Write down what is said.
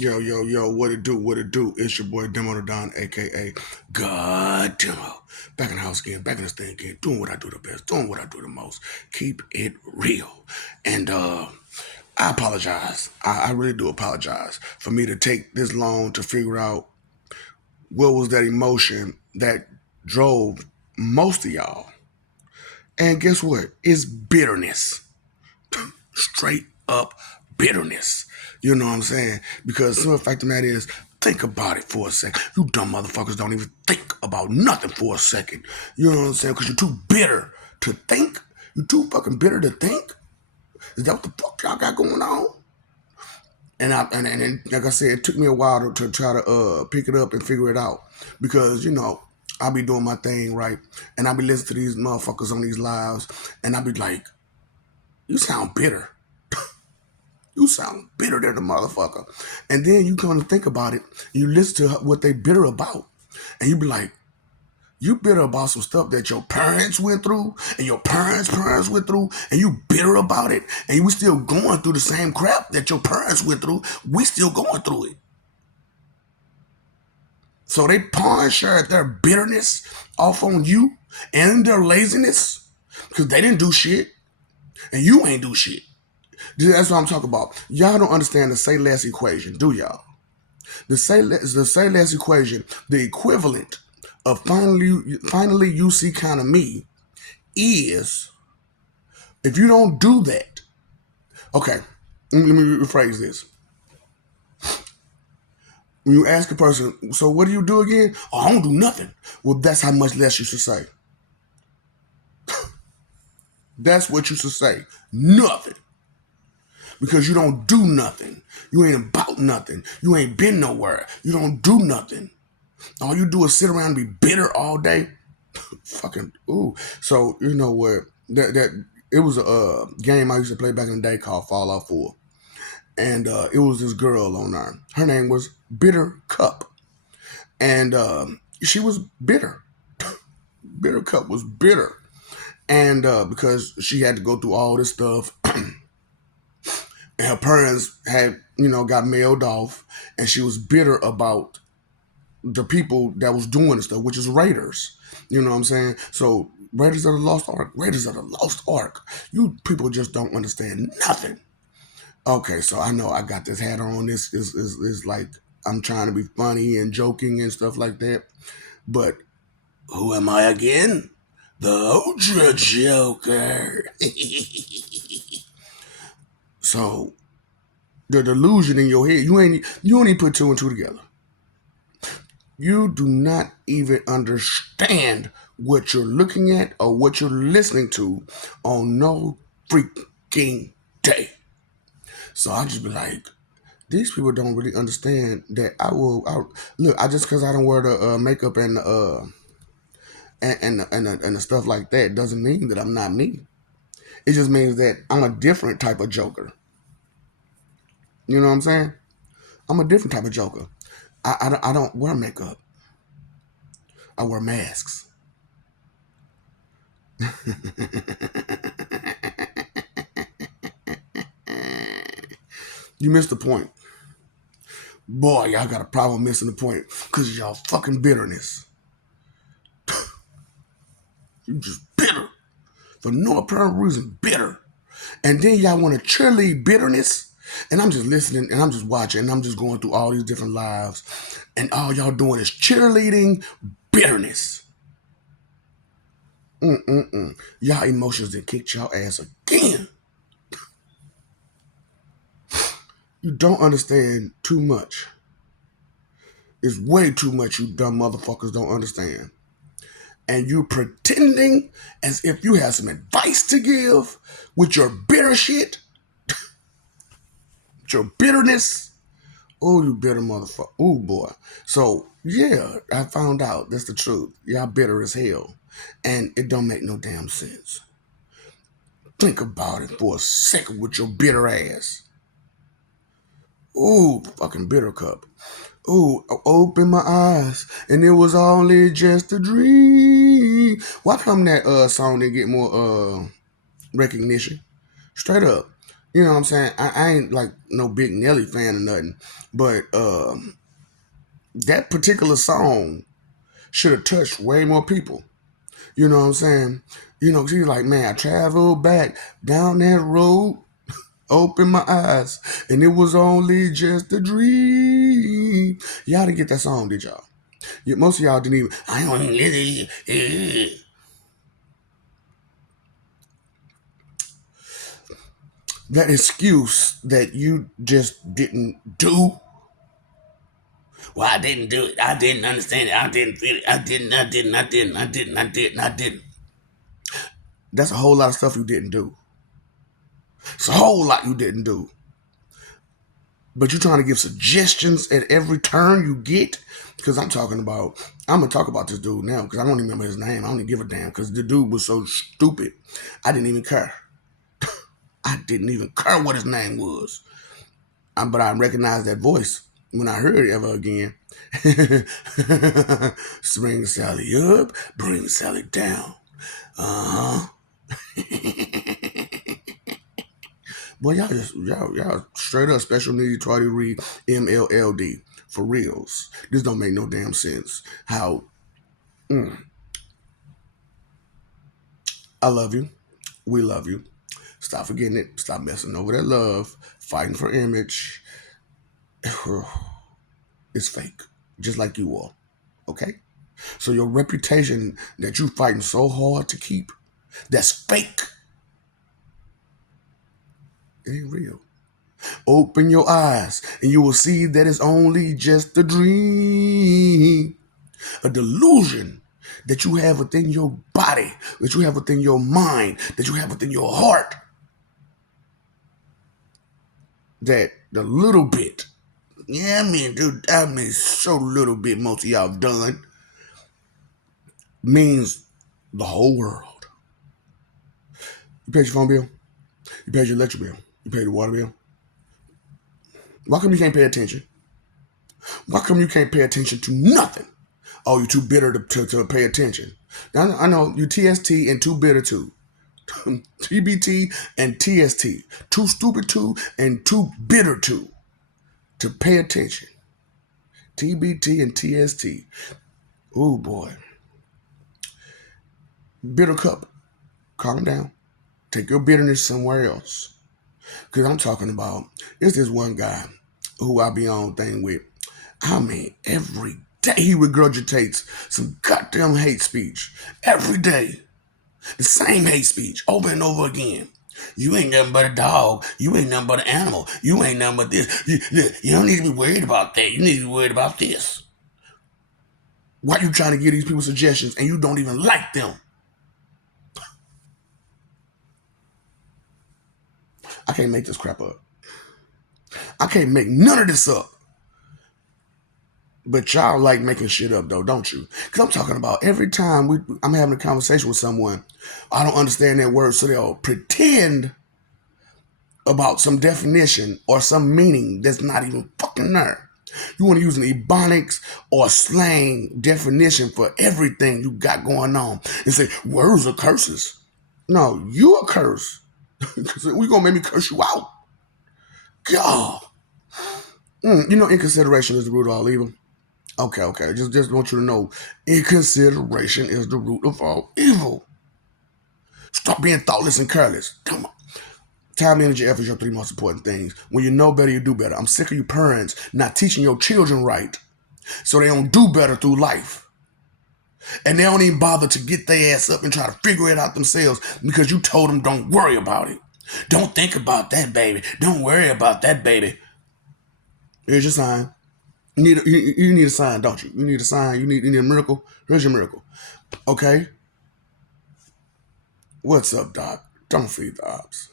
Yo, yo, yo, what it do, what it do? It's your boy Demo the Don, aka God Demo. Back in the house again, back in this thing again, doing what I do the best, doing what I do the most. Keep it real. And I apologize. I really do apologize for me to take this long to figure out what was that emotion that drove most of y'all. And guess what? It's bitterness. Straight up bitterness. You know what I'm saying? Because the simple fact of the matter is, think about it for a second. You dumb motherfuckers don't even think about nothing for a second. You know what I'm saying? Because you're too bitter to think. You're too fucking bitter to think. Is that what the fuck y'all got going on? And like I said, it took me a while to try to pick it up and figure it out. Because, I'll be doing my thing, right? And I'll be listening to these motherfuckers on these lives, and I'll be like, you sound bitter. You sound bitter than the motherfucker. And then you come to think about it, you listen to what they bitter about. And you be like, you bitter about some stuff that your parents went through and your parents went through, and you bitter about it. And we still going through the same crap that your parents went through. We still going through it. So they pawn share their bitterness off on you and their laziness because they didn't do shit and you ain't do shit. That's what I'm talking about. Y'all don't understand the say less equation, do y'all? The say less equation, the equivalent of finally you see kind of me is if you don't do that. Okay, let me rephrase this. When you ask a person, so what do you do again? Oh, I don't do nothing. Well, that's how much less you should say. That's what you should say. Nothing. Because you don't do nothing. You ain't about nothing. You ain't been nowhere. You don't do nothing. All you do is sit around and be bitter all day. Fucking ooh. So you know what? That it was a game I used to play back in the day called Fallout 4, and it was this girl on there. Her name was Bittercup, and she was bitter. Bittercup was bitter, and because she had to go through all this stuff. And her parents had, got mailed off, and she was bitter about the people that was doing this stuff, which is Raiders. You know what I'm saying? So Raiders of the Lost Ark, Raiders of the Lost Ark. You people just don't understand nothing. Okay, so I know I got this hat on. This is like I'm trying to be funny and joking and stuff like that. But who am I again? The Ultra Joker. So the delusion in your head, you don't even put two and two together. You do not even understand what you're looking at or what you're listening to on no freaking day. So I just be like, these people don't really understand that look. I just because I don't wear the makeup and the stuff like that doesn't mean that I'm not me. It just means that I'm a different type of joker. You know what I'm saying? I'm a different type of joker. I don't wear makeup. I wear masks. You missed the point. Boy, y'all got a problem missing the point because of y'all fucking bitterness. You just bitter. For no apparent reason, bitter. And then y'all want to cheerlead bitterness. And I'm just listening and I'm just watching and I'm just going through all these different lives. And all y'all doing is cheerleading bitterness. Y'all emotions that kicked y'all ass again. You don't understand too much. It's way too much you dumb motherfuckers don't understand. And you pretending as if you have some advice to give with your bitter shit, with your bitterness. Oh, you bitter motherfucker. Oh, boy. So, yeah, I found out that's the truth. Y'all bitter as hell. And it don't make no damn sense. Think about it for a second with your bitter ass. Ooh, fucking Bittercup. Ooh, open my eyes, and it was only just a dream. Why come that song didn't get more recognition? Straight up. You know what I'm saying? I ain't like no big Nelly fan or nothing, but that particular song should have touched way more people. You know what I'm saying? You know, she's like, man, I traveled back down that road, opened my eyes, and it was only just a dream. Y'all didn't get that song, did y'all? Yeah, most of y'all didn't even. I don't even listen. That excuse that you just didn't do. Well, I didn't do it. I didn't understand it. I didn't feel it. I didn't. That's a whole lot of stuff you didn't do. It's a whole lot you didn't do. But you're trying to give suggestions at every turn you get. Because I'm going to talk about this dude now because I don't even remember his name. I don't even give a damn because the dude was so stupid. I didn't even care. I didn't even care what his name was. But I recognized that voice when I heard it ever again. Bring Sally up, bring Sally down. Uh huh. Boy, y'all straight up special needs try to read MLLD for reals. This don't make no damn sense. How I love you, we love you. Stop forgetting it. Stop messing over that love. Fighting for image. It's fake, just like you are. Okay. So your reputation that you fighting so hard to keep, that's fake. It ain't real. Open your eyes and you will see that it's only just a dream, a delusion that you have within your body, that you have within your mind, that you have within your heart. That the little bit, yeah, I mean, so little bit most of y'all done means the whole world. You paid your phone bill, you paid your electric bill, you paid the water bill. Why come you can't pay attention? Why come you can't pay attention to nothing? Oh, you're too bitter to pay attention. Now, I know you TST and too bitter too. TBT and TST. Too stupid too and too bitter too to pay attention. TBT and TST. Oh boy. Bittercup. Calm down. Take your bitterness somewhere else. Because I'm talking about, it's this one guy who I be on thing with. I mean, every day he regurgitates some goddamn hate speech. Every day. The same hate speech over and over again. You ain't nothing but a dog. You ain't nothing but an animal. You ain't nothing but this. You don't need to be worried about that. You need to be worried about this. Why you trying to give these people suggestions and you don't even like them? I can't make this crap up. I can't make none of this up. But y'all like making shit up though, don't you? Because I'm talking about every time I'm having a conversation with someone, I don't understand that word, so they'll pretend about some definition or some meaning that's not even fucking there. You want to use an ebonics or slang definition for everything you got going on and say words are curses. No, you a curse. We gonna make me curse you out. God. You know inconsideration is the root of all evil. Okay. Just want you to know inconsideration is the root of all evil. Stop being thoughtless and careless. Come on. Time, energy, effort are your three most important things. When you know better, you do better. I'm sick of you parents not teaching your children right so they don't do better through life. And they don't even bother to get their ass up and try to figure it out themselves because you told them don't worry about it. Don't think about that, baby. Don't worry about that, baby. Here's your sign. You need a sign, don't you? You need a sign. You need a miracle. Here's your miracle. Okay? What's up, Doc? Don't feed the ops.